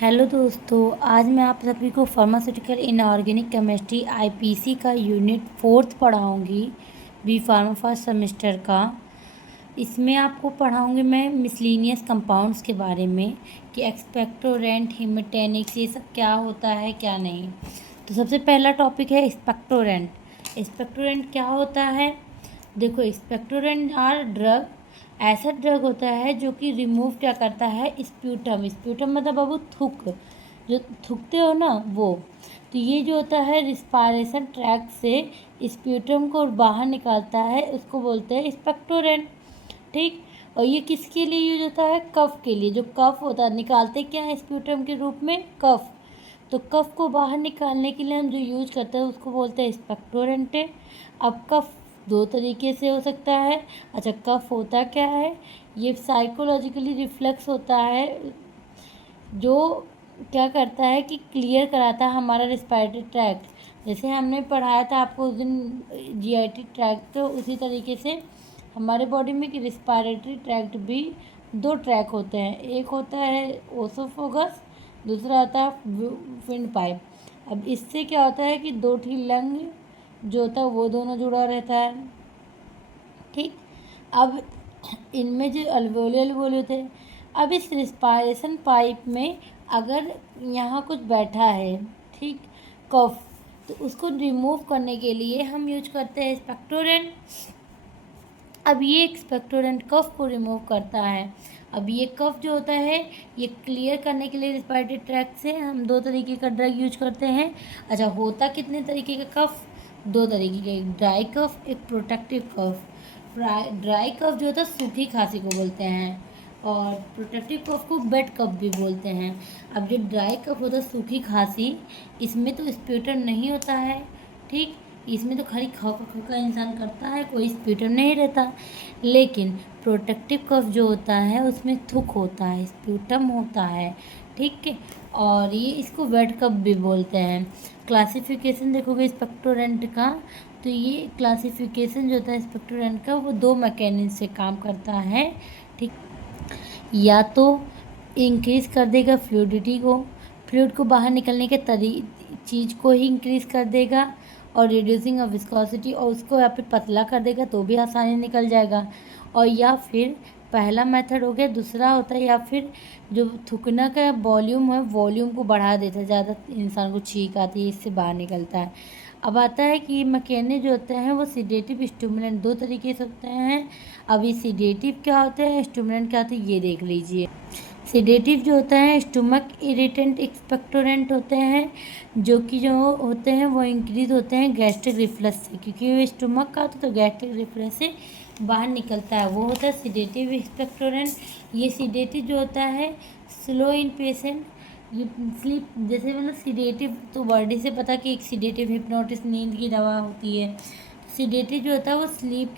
Hello दोस्तों, आज मैं आप सभी को फार्मास्यूटिकल इनऑर्गेनिक केमिस्ट्री आईपीसी का यूनिट 4 पढ़ाऊँगी। बी फार्मा फर्स्ट सेमेस्टर का। इसमें आपको पढ़ाऊँगी मैं मिसलिनियस कंपाउंड्स के बारे में कि एक्सपेक्टोरेंट, हिमेटेनिक्स, ये सब क्या होता है क्या नहीं। तो सबसे पहला टॉपिक है एक्सपेक्टोरेंट। एक्सपेक्टोरेंट क्या होता है? देखो, एक्सपेक्टोरेंट आर ड्रग, ऐसा ड्रग होता है जो कि रिमूव क्या करता है, स्प्यूटम। स्प्यूटम मतलब बाबू थूक, जो थूकते हो ना वो। तो ये जो होता है रिस्पायरेशन ट्रैक्ट से स्प्यूटम को बाहर निकालता है, उसको बोलते हैं एक्सपेक्टोरेंट। ठीक। और ये किसके लिए यूज होता है? कफ के लिए। जो कफ होता है, निकालते क्या है स्प्यूटम के रूप में? कफ। तो कफ को बाहर निकालने के लिए हम जो यूज करते हैं उसको बोलते हैं एक्सपेक्टोरेंट। अब कफ दो तरीके से हो सकता है। अच्छा, कफ होता क्या है? ये साइकोलॉजिकली रिफ्लेक्स होता है जो क्या करता है कि क्लियर कराता है हमारा रिस्पायरेटरी ट्रैक्ट। जैसे हमने पढ़ाया था आपको उस दिन जीआईटी ट्रैक्ट, तो उसी तरीके से हमारे बॉडी में कि रिस्पायरेटरी ट्रैक्ट भी दो ट्रैक होते हैं। एक होता है ओसोफोगस, दूसरा होता है विंड पाइप। अब इससे क्या होता है कि दो ठी लंग जो होता है वो दोनों जुड़ा रहता है। ठीक। अब इनमें जो अल्वोलियल होते हैं, अब इस रिस्पायरेशन पाइप में अगर यहाँ कुछ बैठा है, ठीक, कफ, तो उसको रिमूव करने के लिए हम यूज करते हैं एक्सपेक्टोरेंट। अब ये एक्सपेक्टोरेंट कफ को रिमूव करता है। अब ये कफ जो होता है, ये क्लियर करने के लिए रिस्पायरेटरी ट्रैक्ट से हम दो तरीके का ड्रग यूज करते हैं। अच्छा, होता कितने तरीके का कफ? दो तरीके के, एक ड्राई कफ, एक प्रोटेक्टिव कफ। ड्राई कफ जो होता है सूखी खांसी को बोलते हैं, और प्रोटेक्टिव कफ को वेट कफ भी बोलते हैं। अब जो ड्राई कफ होता है सूखी खांसी, इसमें तो स्प्यूटर नहीं होता है। ठीक। इसमें तो खाली खा इंसान करता है, कोई स्प्यूटर नहीं रहता। लेकिन प्रोटेक्टिव कफ जो होता है उसमें थुक होता है, स्प्यूटम होता है। ठीक है। और ये इसको वेट कफ भी बोलते हैं। क्लासिफिकेशन देखोगे एक्सपेक्टोरेंट का, तो ये क्लासिफिकेशन जो होता है एक्सपेक्टोरेंट का, वो दो मैकेनिज्म से काम करता है। ठीक। या तो इंक्रीज कर देगा फ्लूइडिटी को, फ्लूइड को बाहर निकलने के चीज़ को ही इंक्रीज कर देगा, और रिड्यूसिंग ऑफ विस्कोसिटी, और उसको या फिर पतला कर देगा तो भी आसानी निकल जाएगा। और या फिर पहला मेथड हो गया। दूसरा होता है या फिर जो थूकना का वॉल्यूम है, वॉल्यूम को बढ़ा देता है, ज़्यादा इंसान को छींक आती है, इससे बाहर निकलता है। अब आता है कि मैकेनिज्म जो होते हैं वो सिडेटिव स्टिमुलेंट दो तरीके से होते हैं। अभी सिडेटिव क्या होते हैं, स्टिमुलेंट क्या होते हैं, ये देख लीजिए। सिडेटिव जो होता है स्टमक इरिटेंट एक्सपेक्टोरेंट होते हैं, जो कि जो होते हैं वो इंक्रीज होते हैं गैस्ट्रिक रिफ्लक्स से, क्योंकि वो स्टमक का होता है तो गैस्ट्रिक रिफ्लक्स से बाहर निकलता है, वो होता है सिडेटिव एक्सपेक्टोरेंट। ये सिडेटिव जो होता है स्लो इन पेशेंट स्लीप, जैसे मतलब सिडेटिव तो वर्ड से पता कि एक सिडेटिव हिप्नोटिस नींद की दवा होती है। सिडेटिव जो होता है वो स्लीप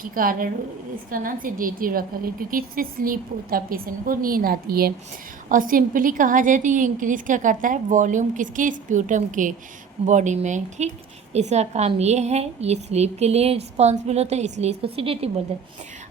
के कारण इसका नाम सिडेटिव रखा गया, क्योंकि इससे स्लीप होता है, पेशेंट को नींद आती है। और सिंपली कहा जाए तो ये इंक्रीज क्या करता है, वॉल्यूम किसके, स्प्यूटम के बॉडी में। ठीक। इसका काम ये है, ये स्लीप के लिए रिस्पॉन्सिबल होता है, इसलिए इसको सिडेटिव बोलते हैं।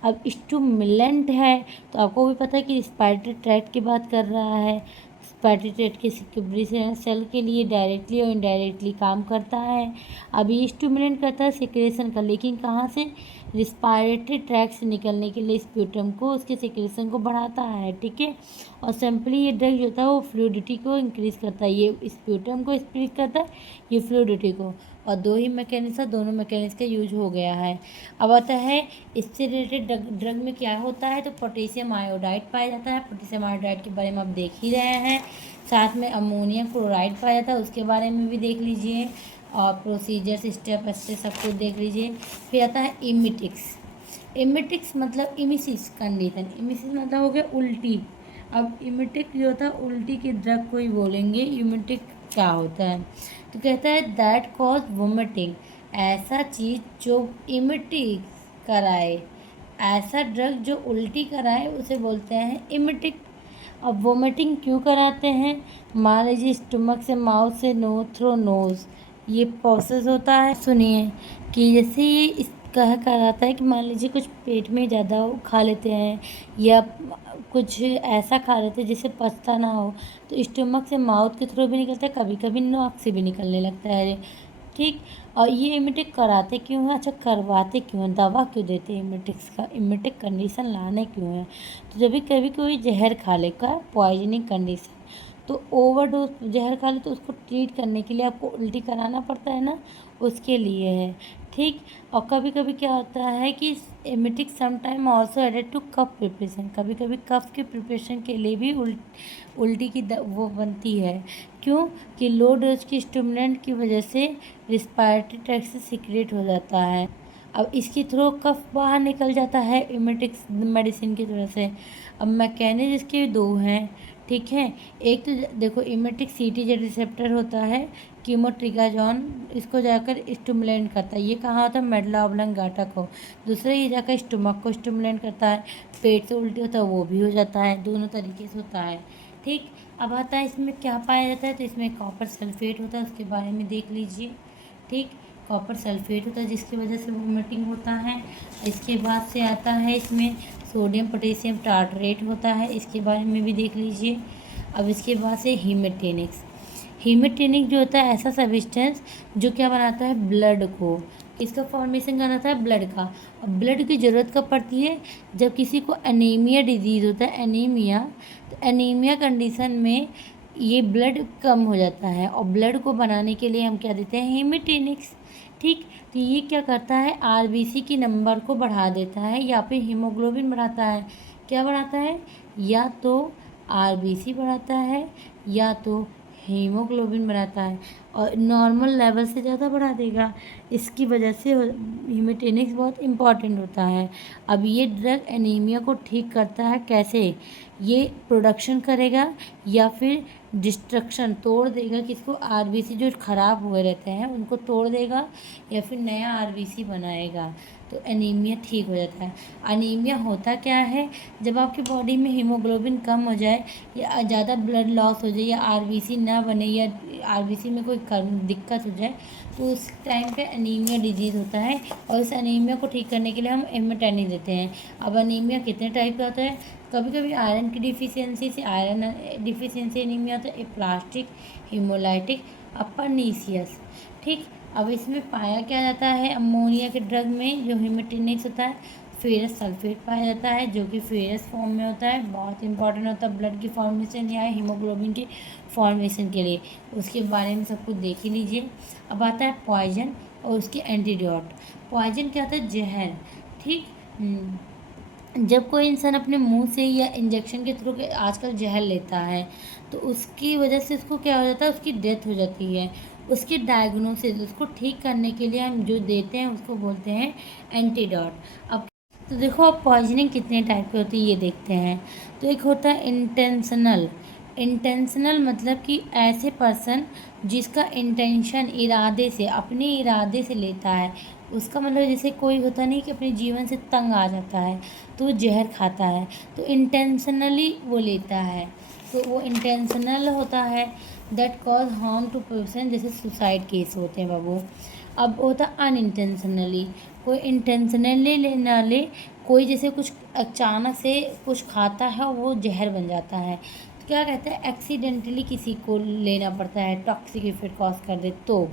अब स्टूमुलेंट है तो आपको भी पता है कि रिस्पायरेटरी ट्रैक्ट की बात कर रहा है। रिस्पायरेटरी ट्रैक्ट के सिक्रीशन सेल के लिए डायरेक्टली और इनडायरेक्टली काम करता है। अभी स्टूमुलेंट करता है सिक्रेशन का, लेकिन कहाँ से, रिस्पायरेटरी ट्रैक्ट से निकलने के लिए स्प्यूटम को, उसके सिक्रेशन को बढ़ाता है। ठीक है। और सिंपली ये ड्रग जो होता है वो फ्लूइडिटी को इंक्रीज करता है, ये स्प्यूटम को इंक्रीज करता है, ये फ्लूइडिटी को। और दो ही मैकेनिज्म, दोनों मैकेनिज्म का यूज हो गया है। अब आता है इससे रिलेटेड ड्रग में क्या होता है, तो पोटेशियम आयोडाइड पाया जाता है। पोटेशियम आयोडाइड के बारे में आप देख ही रहे हैं। साथ में अमोनियम क्लोराइड पाया जाता है, उसके बारे में भी देख लीजिए। और प्रोसीजर स्टेप ऐसे सब कुछ देख लीजिए। फिर आता है इमिटिक्स। इमिटिक्स मतलब इमिसिस कंडीशन, इमिसिस मतलब हो गया उल्टी। अब इमिटिक जो होता है उल्टी के ड्रग को ही बोलेंगे। इमिटिक क्या होता है, तो कहता है दैट कॉज वोमिटिंग, ऐसा चीज़ जो इमिटिक कराए, ऐसा ड्रग जो उल्टी कराए उसे बोलते हैं इमिटिक। अब वोमिटिंग क्यों कराते हैं, मान लीजिए स्टमक से, माउथ से, नो थ्रो नोज, ये प्रोसेस होता है। सुनिए कि जैसे ये इस कहा कराता है कि मान लीजिए कुछ पेट में ज़्यादा खा लेते हैं, या कुछ ऐसा खा रहे थे जिससे पचता ना हो, तो स्टमक से माउथ के थ्रू भी निकलता है, कभी कभी नाक से भी निकलने लगता है। ठीक। और ये इमिटिक कराते क्यों हैं? अच्छा, करवाते क्यों हैं? दवा क्यों देते हैं? इमिटिक्स का इमिटिक कंडीशन लाने क्यों है? तो जब भी कभी कोई जहर खा लेगा, पॉइजनिंग कंडीशन, तो ओवरडोज जहर खा ले तो उसको ट्रीट करने के लिए आपको उल्टी कराना पड़ता है ना, उसके लिए है। ठीक। और कभी कभी क्या होता है कि emetic sometime also added to cough preparation, कभी कभी कफ के प्रिपरेशन के लिए भी उल्टी की वो बनती है। क्यों? कि लो डोज की स्टिमुलेंट की वजह से रिस्पायरेटरी ट्रैक्ट से सीक्रेट हो जाता है। अब इसके थ्रू कफ बाहर निकल जाता है इमेटिक्स मेडिसिन की तरह से। अब मैकेनिज्म इसके दो हैं। ठीक है। एक तो देखो, इमेटिक सीटीजेड रिसेप्टर होता है, कीमोट्रिगाजॉन इसको जाकर स्टिमुलेंट करता है। ये कहाँ होता है? मेडुला ऑब्लंगाटा को। दूसरा ये जाकर स्टमक को स्टिमुलेंट करता है। पेट से उल्टी होता है वो भी हो जाता है, दोनों तरीके से होता है। ठीक। अब आता है इसमें क्या पाया जाता है, तो इसमें कॉपर सल्फेट होता है, उसके बारे में देख लीजिए। ठीक। कॉपर सल्फेट होता है जिसकी वजह से वोमिटिंग होता है। इसके बाद से आता है इसमें सोडियम पोटेशियम टार्टरेट होता है, इसके बारे में भी देख लीजिए। अब इसके बाद से हीमेटेनिक्स। हीमेटेनिक जो होता है ऐसा सब्सटेंस जो क्या बनाता है? ब्लड को। इसका फॉर्मेशन कराता है ब्लड का। अब ब्लड की ज़रूरत कब पड़ती है? जब किसी को एनीमिया डिजीज़ होता है, एनीमिया। तो एनीमिया कंडीशन में ये ब्लड कम हो जाता है, और ब्लड को बनाने के लिए हम क्या देते हैं? हीमेटेनिक्स। ठीक। तो ये क्या करता है? आरबीसी की नंबर को बढ़ा देता है, या फिर हीमोग्लोबिन बढ़ाता है। क्या बढ़ाता है? या तो आरबीसी बढ़ाता है, या तो हीमोग्लोबिन बढ़ाता है, और नॉर्मल लेवल से ज़्यादा बढ़ा देगा। इसकी वजह से हीमेटेनिक्स बहुत इम्पॉर्टेंट होता है। अब ये ड्रग एनीमिया को ठीक करता है। कैसे? ये प्रोडक्शन करेगा या फिर डिस्ट्रक्शन, तोड़ देगा। किसको? आरबीसी जो ख़राब हुए रहते हैं उनको तोड़ देगा, या फिर नया आरबीसी बनाएगा। तो एनीमिया ठीक हो जाता है। अनीमिया होता क्या है? जब आपकी बॉडी में हीमोग्लोबिन कम हो जाए, या ज़्यादा ब्लड लॉस हो जाए, या आरबीसी ना बने, या आरबीसी में कोई दिक्कत हो जाए, तो उस टाइम पे एनीमिया डिजीज़ होता है। और इस एनीमिया को ठीक करने के लिए हम हीमेटेनिक देते हैं। अब एनीमिया कितने टाइप का होता है? कभी कभी आयरन की डिफिशियंसी से आयरन डिफिशियंसी एनीमिया होता है, एप्लास्टिक, हीमोलाइटिक, अपरनीसियस। ठीक। अब इसमें पाया क्या जाता है? अमोनिया के ड्रग में जो हीमेटेनिक्स होता है, फेरस सल्फेट पाया जाता है, जो कि फेरस फॉर्म में होता है, बहुत इंपॉर्टेंट होता है ब्लड की फॉर्मेशन या हीमोग्लोबिन की फॉर्मेशन के लिए। उसके बारे में सब कुछ देख ही लीजिए। अब आता है पॉइजन और उसके एंटीडोट। पॉइजन क्या होता है? जहर। ठीक। जब कोई इंसान अपने मुंह से या इंजेक्शन के थ्रू आजकल जहर लेता है, तो उसकी वजह से उसको क्या हो जाता है? उसकी डेथ हो जाती है। उसकी डायग्नोसिस, उसको ठीक करने के लिए हम जो देते हैं उसको बोलते हैं एंटीडोट। अब तो देखो, अब पॉइजनिंग कितने टाइप की होती है ये देखते हैं। तो एक होता है इंटेंशनल। इंटेंशनल मतलब कि ऐसे पर्सन जिसका इंटेंशन इरादे से, अपने इरादे से लेता है। उसका मतलब जैसे कोई होता नहीं कि अपने जीवन से तंग आ जाता है तो वो जहर खाता है, तो इंटेंशनली वो लेता है, तो वो इंटेंशनल होता है। That cause harm to person, जैसे सुसाइड केस होते हैं बाबू। अब होता अनइंटेंशनली, कोई इंटेंशनली ले ना ले, कोई जैसे कुछ अचानक से कुछ खाता है वो जहर बन जाता है, तो क्या कहते हैं? एक्सीडेंटली किसी को लेना पड़ता है, टॉक्सिक इफेक्ट कॉज कर दे तो।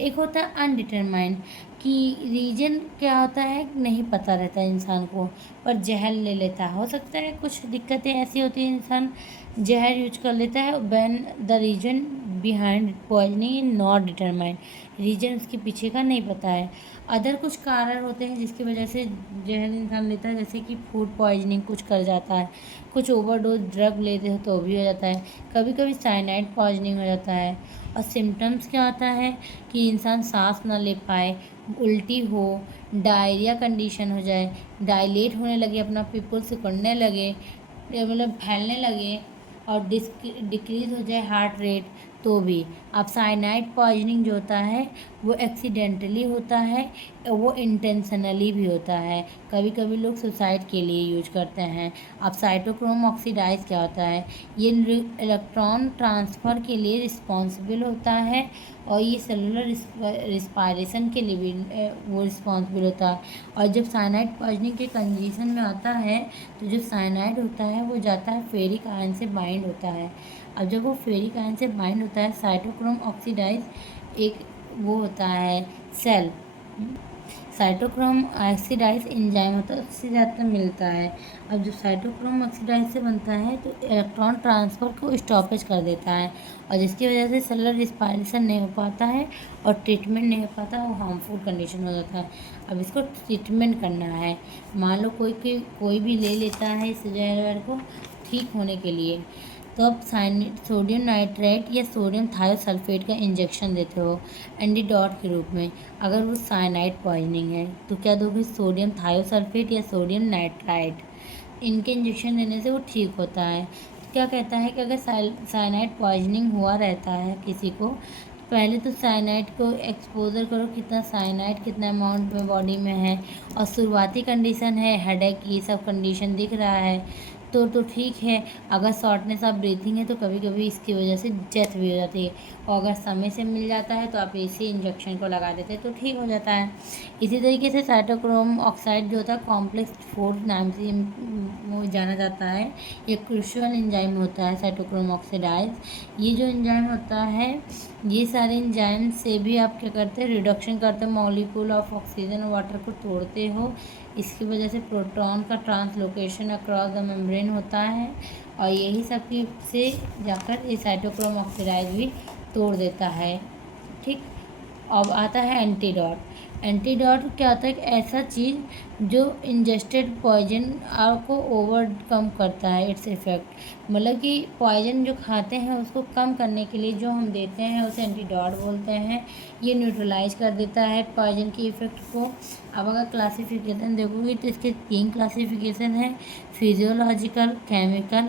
एक होता है अनडिटरमाइंड, कि रीजन क्या होता है नहीं पता रहता है इंसान को, पर जहर ले लेता है। हो सकता है कुछ दिक्कतें ऐसी होती हैं, इंसान जहर यूज कर लेता है। When the reason behind poisoning is not determined, reason उसके पीछे का नहीं पता है। अदर कुछ कारण होते हैं जिसकी वजह से जहर इंसान लेता है, जैसे कि फूड पॉइजनिंग कुछ कर जाता है, कुछ ओवरडोज ड्रग लेते हो तो भी हो जाता है, कभी कभी साइनाइड पॉइजनिंग हो जाता है। और सिम्टम्स क्या होता है? कि इंसान सांस ना ले पाए, उल्टी हो, डायरिया कंडीशन हो जाए, डायलेट होने लगे, अपना पिपल सिकुड़ने लगे, मतलब फैलने लगे, और डिक्रीज हो जाए हार्ट रेट, तो भी। अब साइनाइड पॉइजनिंग जो होता है वो एक्सीडेंटली होता है, वो इंटेंशनली भी होता है। कभी कभी लोग सुसाइड के लिए यूज करते हैं। अब साइटोक्रोम ऑक्सीडाइज क्या होता है, ये इलेक्ट्रॉन ट्रांसफ़र के लिए रिस्पॉन्सिबल होता है और ये सेलुलर रिस्पायरेशन के लिए भी वो रिस्पॉन्सिबल होता है। और जब साइनाइड पॉइजनिंग के कंडीशन में आता है तो जो साइनाइड होता है वो जाता है फेरिक आयन से बाइंड होता है। अब जब वो फेरिक आयन से बाइंड होता है, साइटोक्रोम ऑक्सीडाइज एक वो होता है सेल, साइटोक्रोम ऑक्सीडाइज एंजाइम होता है, उससे ज़्यादा मिलता है। अब जब साइटोक्रोम ऑक्सीडाइज से बनता है तो इलेक्ट्रॉन ट्रांसफ़र को स्टॉपेज कर देता है और जिसकी वजह से सेलुलर रिस्पायरेशन नहीं हो पाता है और ट्रीटमेंट नहीं हो पाता, वो हार्मफुल कंडीशन हो जाता है। अब इसको ट्रीटमेंट करना है, मान लो कोई भी ले लेता है इस जहर को ठीक होने के लिए, तो अब सोडियम नाइट्रेट या सोडियम थायोसल्फेट का इंजेक्शन देते हो एंटीडोट के रूप में। अगर वो साइनाइड पॉइजनिंग है तो क्या दोगे, सोडियम थायोसल्फेट या सोडियम नाइट्राइट। इनके इंजेक्शन देने से वो ठीक होता है। तो क्या कहता है कि अगर साइनाइड पॉइजनिंग हुआ रहता है किसी को, पहले तो साइनाइड को एक्सपोजर करो, कितना साइनाइड कितना अमाउंट में बॉडी में है, और शुरुआती कंडीशन है हेडेक, ये सब कंडीशन दिख रहा है तो ठीक है। अगर शॉर्टनेस ऑफ ब्रीथिंग है तो कभी कभी इसकी वजह से डेथ भी हो जाती है, और अगर समय से मिल जाता है तो आप इसी इंजेक्शन को लगा देते हैं तो ठीक हो जाता है। इसी तरीके से साइटोक्रोम ऑक्साइड जो होता है कॉम्प्लेक्स 4 नाम से वो जाना जाता है, ये क्रूशियल एंजाइम होता है साइटोक्रोम ऑक्सीडाइज। ये जो एंजाइम होता है, ये सारे एंजाइम से भी आप क्या करते हैं, रिडक्शन करते हो, मॉलिक्यूल ऑफ ऑक्सीजन और वाटर को तोड़ते हो। इसकी वजह से प्रोटॉन का ट्रांसलोकेशन अक्रॉस द मेम्ब्रेन होता है और यही सब की से जाकर ये साइटोक्रोम ऑक्सीडाइज भी तोड़ देता है। ठीक। अब आता है एंटीडोट। एंटीडोट क्या होता है, एक ऐसा चीज़ जो इंजेस्टेड पॉइजन को ओवरकम करता है इट्स इफेक्ट। मतलब कि पॉइजन जो खाते हैं उसको कम करने के लिए जो हम देते हैं उसे एंटीडोट बोलते हैं। ये न्यूट्रलाइज कर देता है पॉइजन की इफ़ेक्ट को। अब अगर क्लासिफिकेशन देखोगे तो इसके 3 क्लासिफिकेशन है, physiological, chemical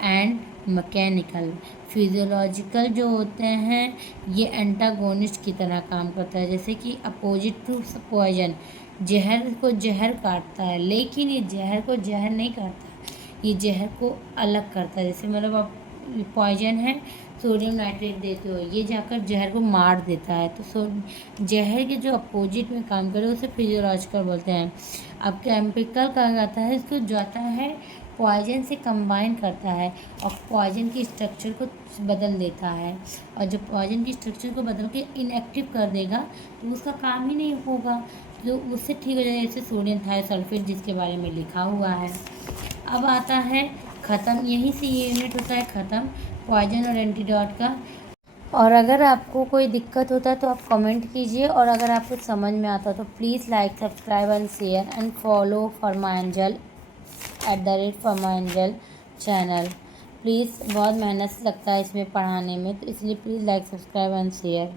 and mechanical. Physiological जो होते हैं ये एंटागोनिस्ट की तरह काम करता है, जैसे कि अपोजिट टू पॉइजन, जहर को जहर काटता है, लेकिन ये जहर को जहर नहीं काटता, ये जहर को अलग करता है। जैसे मतलब आप पॉइजन है, सोडियम नाइट्रेट देते हो, ये जाकर जहर को मार देता है, तो जहर के जो अपोजिट में काम करे उसे फिजियोलॉजिकल बोलते हैं। अब केमिकल कहा जाता है, इसको जाता है पॉइजन से कंबाइन करता है और पॉइजन की स्ट्रक्चर को बदल देता है, और जब पॉइजन की स्ट्रक्चर को बदल के इनएक्टिव कर देगा तो उसका काम ही नहीं होगा, जो उससे ठीक हो जाएगा, जैसे सोडियम थायोसल्फेट जिसके बारे में लिखा हुआ है। अब आता है ख़त्म, यहीं से ये यूनिट होता है ख़त्म, पॉइजन और एंटीडोट का। और अगर आपको कोई दिक्कत होता है तो आप कमेंट कीजिए, और अगर आपको समझ में आता है तो please like, subscribe and share and follow pharma angel @pharma angel channel. Please बहुत मेहनत लगता है इसमें पढ़ाने में, तो इसलिए please like, subscribe and share.